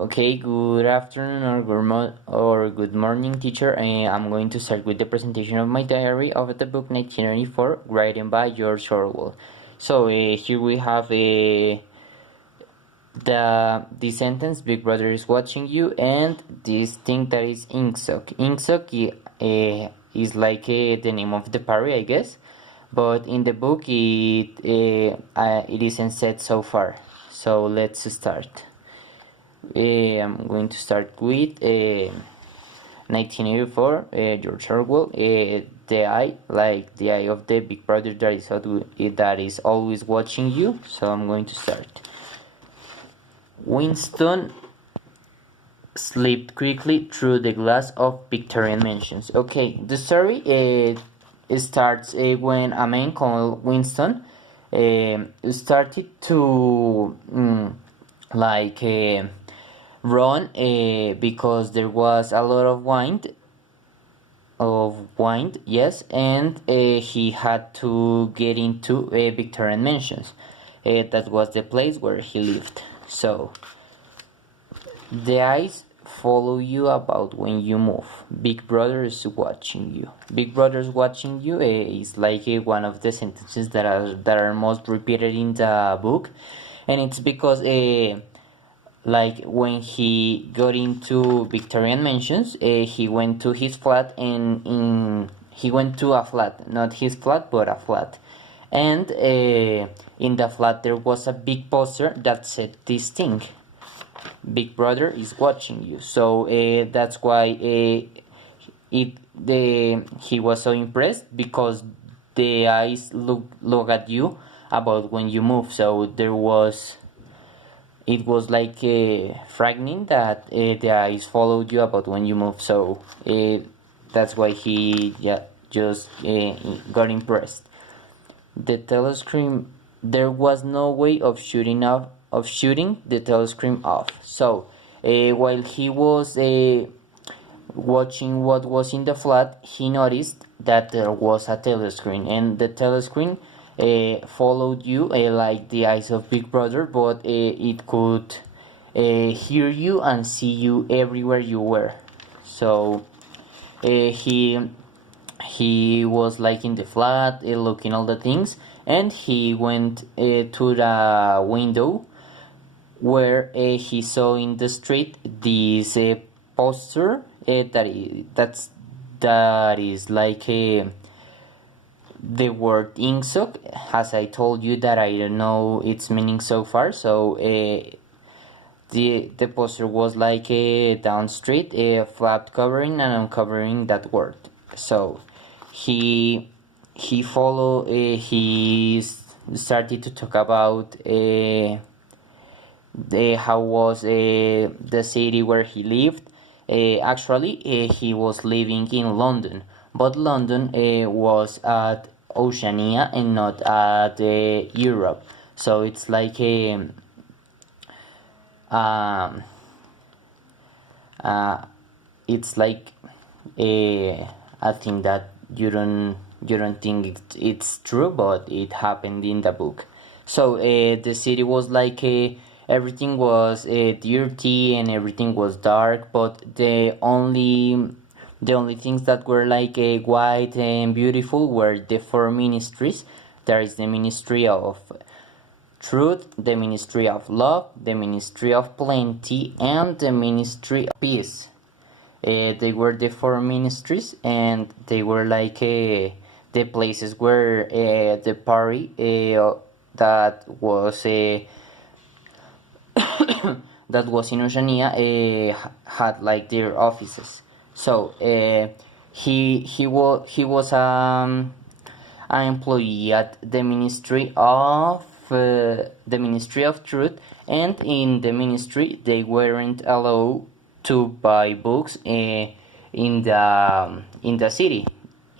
Okay, good afternoon or good morning, teacher. I'm going to start with the presentation of my diary of the book 1994, written by George Orwell. So here we have the sentence: Big Brother is watching you, and this thing that is Ingsoc. Ingsoc is like the name of the party, I guess, but in the book it isn't said so far. So let's start. I'm going to start with 1984, George Orwell. The eye, like the eye of the big brother that is always watching you. So I'm going to start. Winston slipped quickly through the glass of Victorian mansions. Okay, the story starts when a man called Winston started to run because there was a lot of wine, yes, and he had to get into Victorian mansions. That was the place where he lived. So the eyes follow you about when you move. Big Brother is watching you. Big Brother's watching you is like one of the sentences that are most repeated in the book, and it's because like when he got into Victorian mansions, he went to his flat, and he went to a flat, not his flat but a flat, and in the flat there was a big poster that said this thing: Big Brother is watching you. So that's why he was so impressed, because the eyes look at you about when you move. So it was like frightening that the eyes followed you about when you move. So that's why he just got impressed. The telescreen, there was no way of shooting the telescreen off. So while he was watching what was in the flat, he noticed that there was a telescreen, and the telescreen followed you like the eyes of Big Brother, but it could hear you and see you everywhere you were. So he was like in the flat, looking all the things, and he went to the window where he saw in the street this poster that is like the word Ingsoc. As I told you, that I don't know its meaning so far. So the poster was like down street, flat covering and uncovering that word. So he started to talk about how was the city where he lived. Actually, he was living in London, but London was at Oceania and not at Europe. So it's like it's like a thing that you don't think it's true, but it happened in the book. So the city was like everything was dirty and everything was dark, but the only things that were like white and beautiful were the four ministries. There is the Ministry of Truth, the Ministry of Love, the Ministry of Plenty, and the Ministry of Peace. They were the four ministries, and they were like the places where the party that was that was in Oceania had like their offices. So he was an employee at the Ministry of Truth, and in the ministry they weren't allowed to buy books in the city,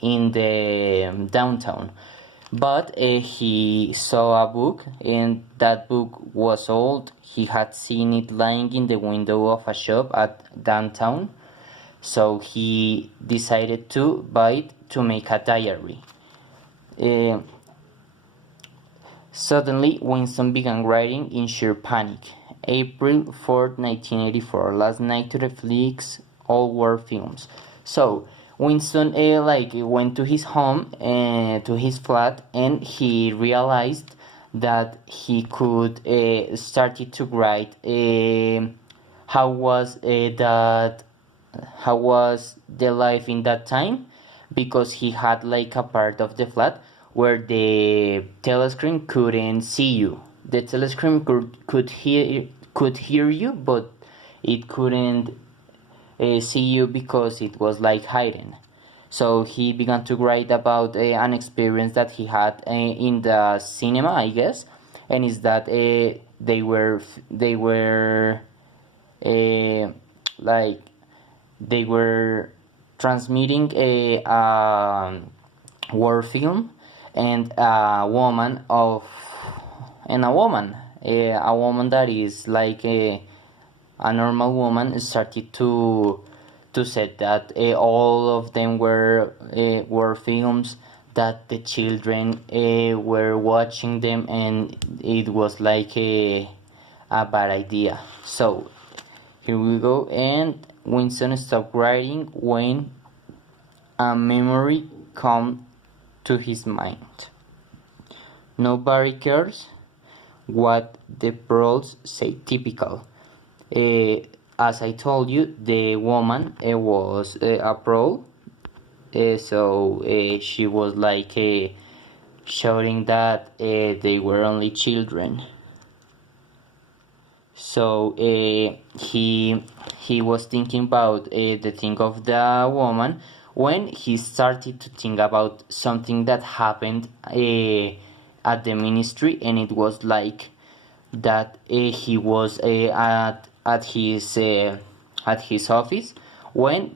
in the downtown. But he saw a book, and that book was old. He had seen it lying in the window of a shop at downtown, so he decided to buy it to make a diary. Suddenly, Winston began writing in sheer panic. April 4th, 1984. Last night to Netflix, all war films. So Winston went to his home, to his flat, and he realized that he could started to write how was that how was the life in that time, because he had like a part of the flat where the telescreen couldn't see you. The telescreen could hear you, but it couldn't see you because it was like hidden. So he began to write about an experience that he had in the cinema, I guess, and is that uh, like they were transmitting a war film, and a woman that is like a normal woman started to say that all of them were films, that the children were watching them, and it was like a bad idea. So here we go. And Winston stopped writing when a memory came to his mind. Nobody cares what the pros say. Typical. As I told you, the woman was a pro, so she was like shouting that they were only children. So he was thinking about the thing of the woman when he started to think about something that happened at the ministry, and it was like that he was at his office when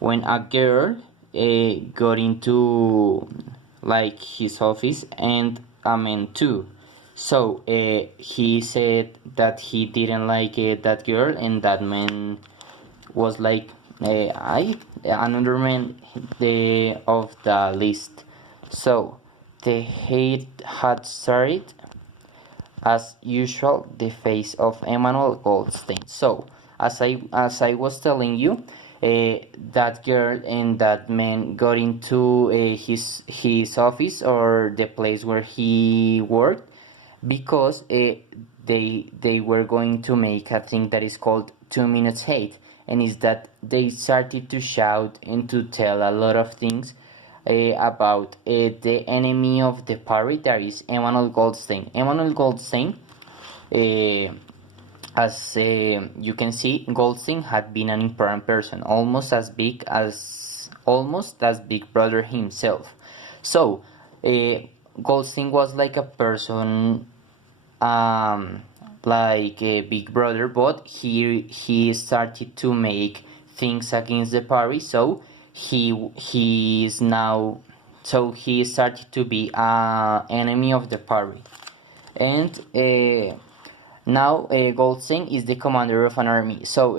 when a girl got into like his office, and a man too. So he said that he didn't like that girl, and that man was like another man of the list. So the hate had started. As usual, the face of Emmanuel Goldstein. So as I was telling you, that girl and that man got into his office, or the place where he worked, because they were going to make a thing that is called 2 minutes hate, and is that they started to shout and to tell a lot of things about the enemy of the party, that is Emmanuel Goldstein. Emmanuel Goldstein, as you can see, Goldstein had been an important person, almost as big Big Brother himself. So Goldstein was like a person, like a Big Brother, but he started to make things against the party. So he is now, so he started to be an enemy of the party. And now Goldstein is the commander of an army. So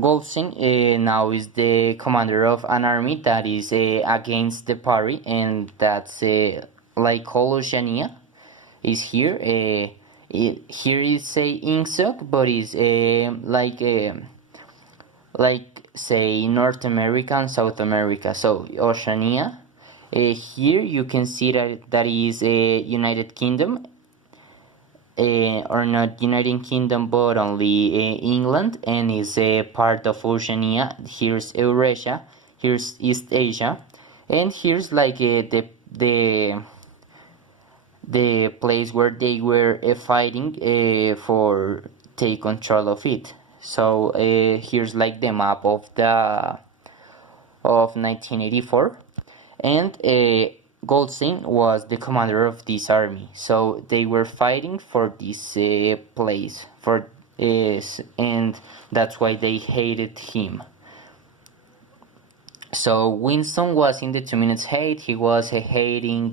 Goldstein now is the commander of an army that is against the party, and that's like whole Oceania is here. Here is say INSOC, but is like say North America and South America. So Oceania. Here you can see that is United Kingdom, or not United Kingdom, but only England, and is a part of Oceania. Here's Eurasia, here's East Asia, and here's like the place where they were fighting for take control of it. So here's like the map of 1984, and Goldstein was the commander of this army. So they were fighting for this place, and that's why they hated him. So Winston was in the 2 minutes hate. He was hating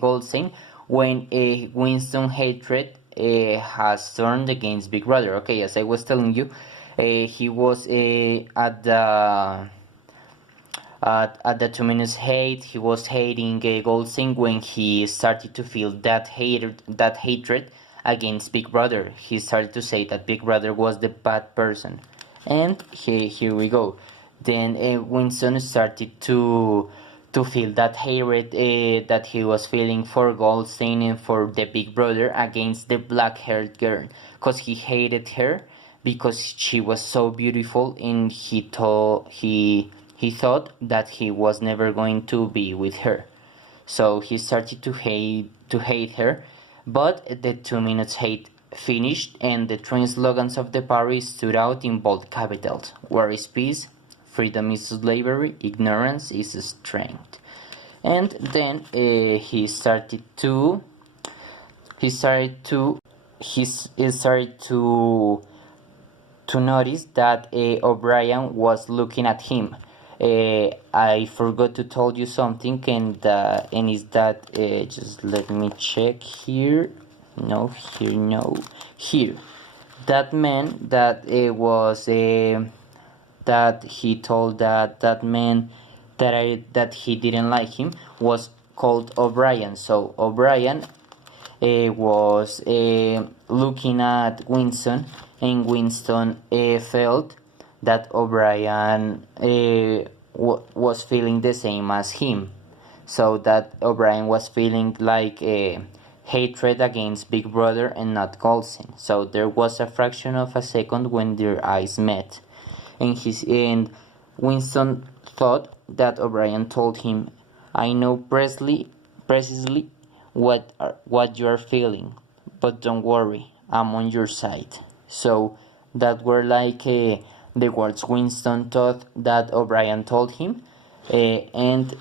Goldstein when Winston hatred has turned against Big Brother. Okay, as I was telling you, he was at the 2 minutes hate. He was hating Goldstein when he started to feel that hatred against Big Brother. He started to say that Big Brother was the bad person. And here we go. Then Winston started to feel that hatred that he was feeling for Goldstein and for the Big Brother against the black-haired girl, because he hated her because she was so beautiful, and he thought that he was never going to be with her. So he started to hate her, but the 2 minutes hate finished, and the three slogans of the party stood out in bold capitals: war is peace, freedom is slavery, ignorance is strength. And then he started to notice that O'Brien was looking at him. I forgot to tell you something, and is that just let me check here. No, here, no, here. That man that was that he told that man that he didn't like him was called O'Brien. So O'Brien was looking at Winston, and Winston felt that O'Brien was feeling the same as him. So that O'Brien was feeling like hatred against Big Brother and not Goldstein. So there was a fraction of a second when their eyes met, and Winston thought that O'Brien told him, "I know precisely what you are feeling, but don't worry, I'm on your side." So that were like the words Winston thought that O'Brien told him, and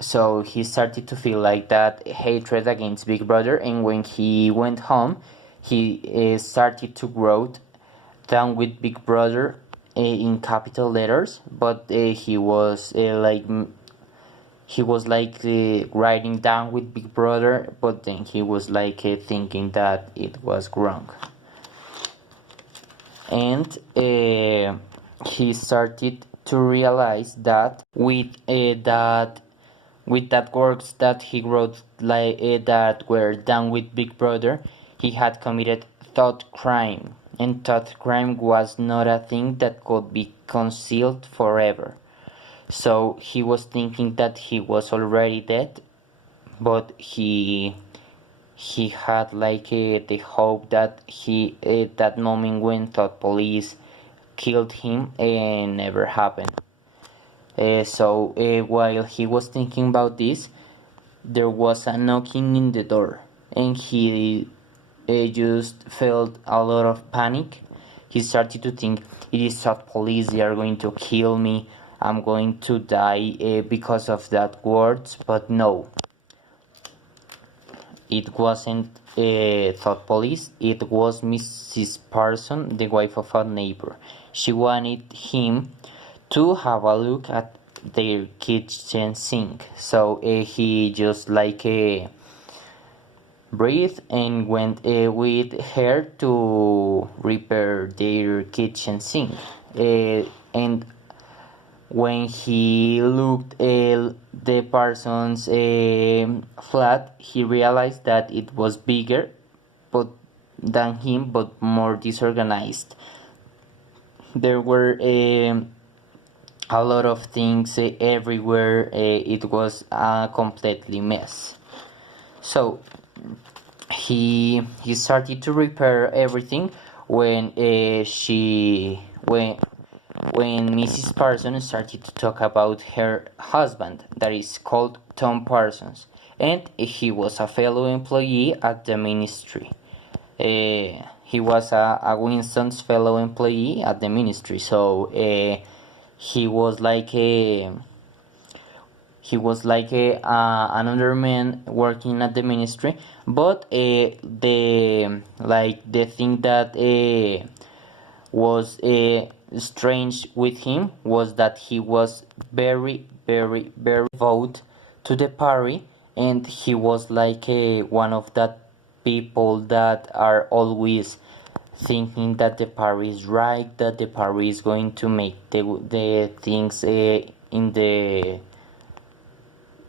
so he started to feel like that hatred against Big Brother. And when he went home, he started to write down with Big Brother in capital letters, but he was writing down with Big Brother, but then he was like thinking that it was wrong. And he started to realize that with that works that he wrote that were done with Big Brother, he had committed thought crime, and thought crime was not a thing that could be concealed forever. So he was thinking that he was already dead, but he had like the hope that that moment when thought police killed him never happened. So while he was thinking about this, there was a knocking in the door, and he just felt a lot of panic. He started to think, it is thought police, they are going to kill me, I'm going to die because of that words. But no, it wasn't thought police, it was Mrs. Parson, the wife of a neighbor. She wanted him to have a look at their kitchen sink. So he just like breathed and went with her to repair their kitchen sink. And when he looked the Parsons flat, he realized that it was bigger than him, but more disorganized. There were a lot of things everywhere. It was a completely mess. So he started to repair everything when when Mrs. Parsons started to talk about her husband, that is called Tom Parsons, and he was a fellow employee at the ministry. He was a Winston's fellow employee at the ministry, so he was like another man working at the ministry. But the thing that was strange with him was that he was very devoted to the party, and he was like one of that people that are always thinking that the party is right, that the party is going to make the things in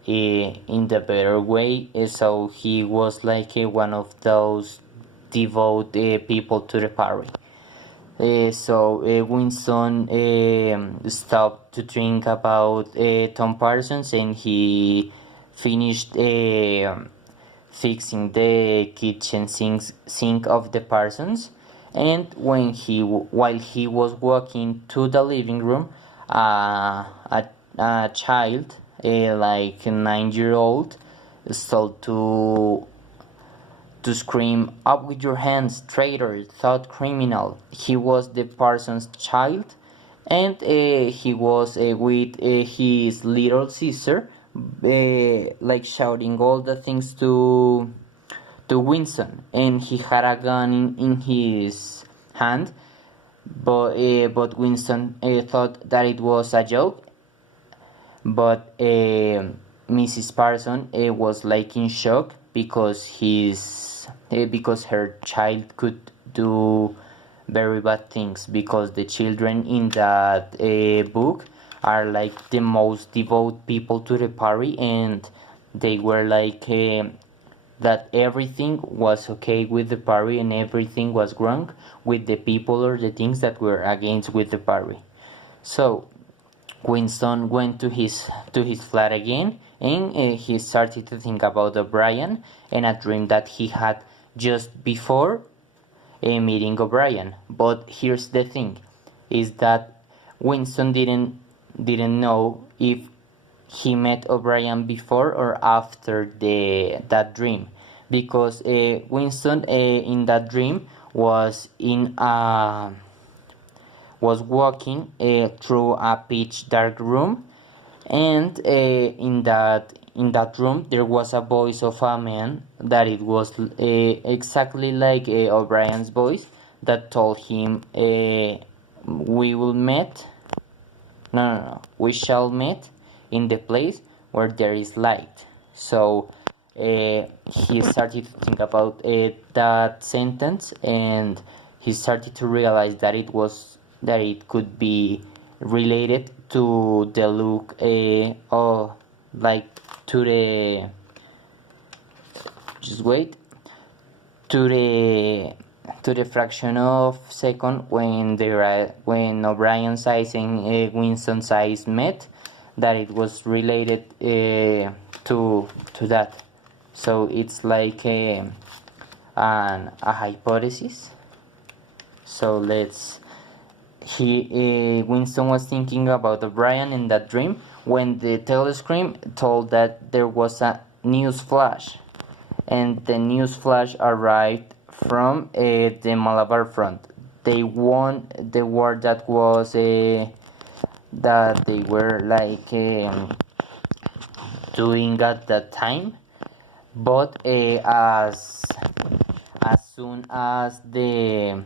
in the better way. So he was like one of those devout people to the party. So Winston stopped to think about Tom Parsons, and he finished fixing the kitchen sink of the Parsons. And while he was walking to the living room, a child, like a 9-year-old, started to scream, "Up with your hands, traitor, thought criminal." He was the Parsons child, and he was with his little sister, like shouting all the things to Winston, and he had a gun in his hand, but Winston thought that it was a joke, but Mrs. Parson was like in shock because her child could do very bad things, because the children in that book are like the most devout people to the party, and they were like that everything was okay with the party and everything was wrong with the people or the things that were against with the party. So Winston went to his flat again, and he started to think about O'Brien and a dream that he had just before meeting O'Brien. But here's the thing, is that Winston didn't know if he met O'Brien before or after that dream, because Winston in that dream was walking through a pitch dark room, and in that room there was a voice of a man that it was exactly like O'Brien's voice, that told him, "We will meet. No, we shall meet in the place where there is light." So he started to think about that sentence, and he started to realize that it could be related to the look like to the just wait to the fraction of second when O'Brien's eyes and Winston's eyes met, that it was related to that. So it's like a hypothesis. So Winston was thinking about O'Brien in that dream when the telescreen told that there was a news flash, and the news flash arrived from the Malabar front. They won the war that was that they were like doing at that time, but as soon as the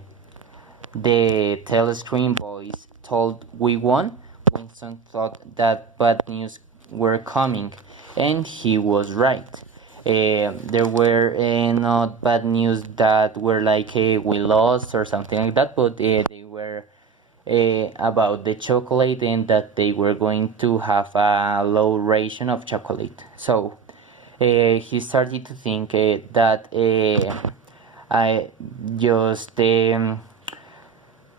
telescreen voice told we won, Winston thought that bad news were coming, and he was right. There were not bad news that were like we lost or something like that, but they were about the chocolate, and that they were going to have a low ration of chocolate. So he started to think that I just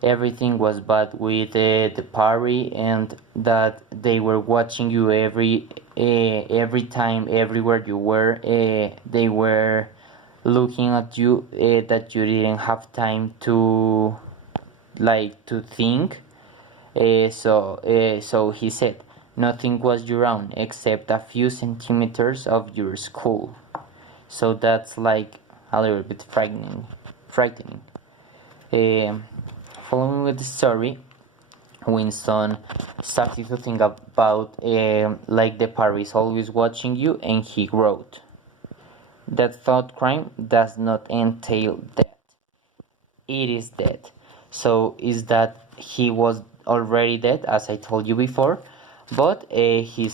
everything was bad with the party, and that they were watching you every time, everywhere you were. They were looking at you, that you didn't have time to think. So he said, "Nothing was around except a few centimeters of your skull." So that's like a little bit frightening. Following with the story, Winston started to think about like the Paris always watching you, and he wrote, "That thought crime does not entail death. It is death." So is that he was already dead, as I told you before, but he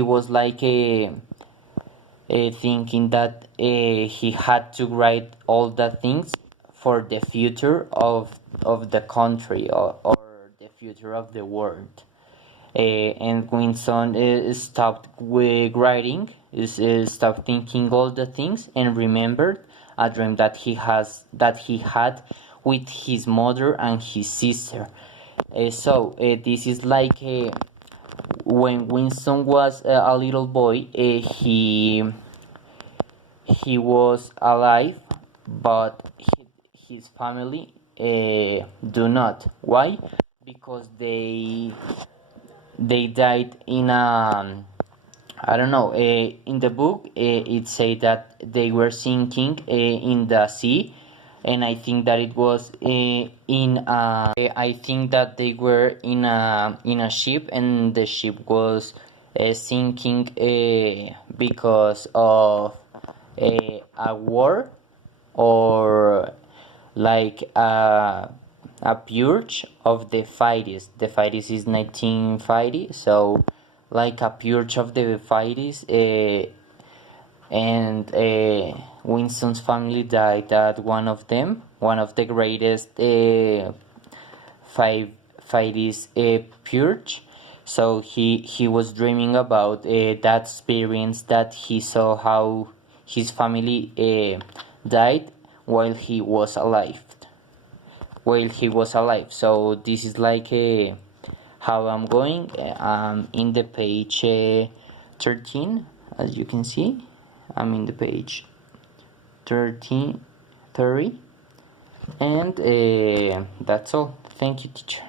was like thinking that he had to write all the things for the future of the country, or the future of the world. And Winston stopped writing, stopped thinking all the things, and remembered a dream that he had with his mother and his sister. This is like when Winston was a little boy. He was alive, but his family do not. Why? Because they died in a, I don't know. In the book, it said that they were sinking in the sea, and I think that it was in a. I think that they were in a ship, and the ship was sinking because of a war, or like a purge of the 50s. The 50s is 1950, so like a purge of the 50s, and Winston's family died at one of them, one of the greatest 50s purge. So he was dreaming about that experience, that he saw how his family died while he was alive. So this is like how I'm going. In the page 13, as you can see. I'm in the page 30, and that's all. Thank you, teacher.